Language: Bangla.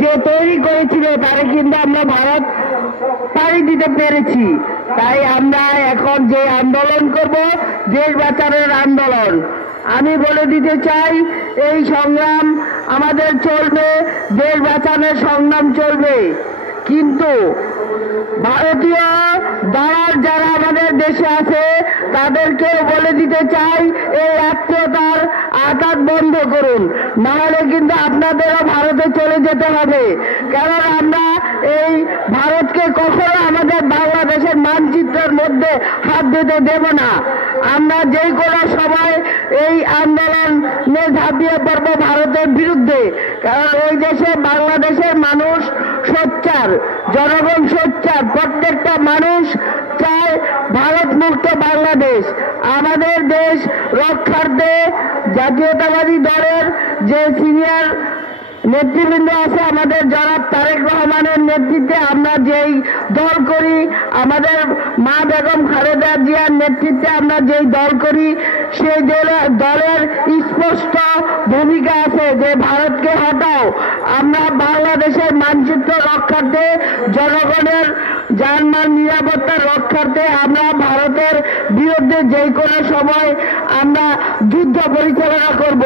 যে তৈরি করেছিল তারে কিন্তু আমরা ভারত পাড়ি দিতে পেরেছি। তাই আমরা এখন যে আন্দোলন করব, দেশ বাঁচানোর আন্দোলন, আমি বলে দিতে চাই এই সংগ্রাম আমাদের চলবে, দেশ বাঁচানোর সংগ্রাম চলবে। কিন্তু ভারতীয় দালাল যারা আমাদের দেশে আছে তাদেরকে বলে দিতে চাই এই আত্মীয়তার আঘাত বন্ধ করুন, নাহলে কিন্তু আপনাদেরও ভারতে চলে যেতে হবে। কারণ আমরা এই ভারতকে কখনো আমাদের বাংলাদেশের মানচিত্রের মধ্যে হাত দিতে দেব না। আমরা যে কোনো সময় এই আন্দোলনে ঝাঁপিয়ে পড়বো ভারতের বিরুদ্ধে। কারণ এই দেশে বাংলাদেশের মানুষ সোচ্চার, জনগণ সোচ্চার, প্রত্যেকটা মানুষ চায় ভারত মুক্ত বাংলাদেশ। আমাদের দেশ রক্ষার্থে জাতীয়তাবাদী দলের যে সিনিয়র নেতৃবৃন্দ আছে, আমাদের জনাব তারেক রহমানের নেতৃত্বে আমরা যেই দল করি, আমাদের মা বেগম খালেদা জিয়ার নেতৃত্বে আমরা যেই দল করি, সেই দলের স্পষ্ট ভূমিকা আছে যে ভারতকে হটাও। আমরা বাংলাদেশের মানচিত্র রক্ষার্থে, জনগণের জানমাল নিরাপত্তা রক্ষার্থে আমরা ভারতের বিরুদ্ধে যে কোনো সময় আমরা যুদ্ধ পরিচালনা করব।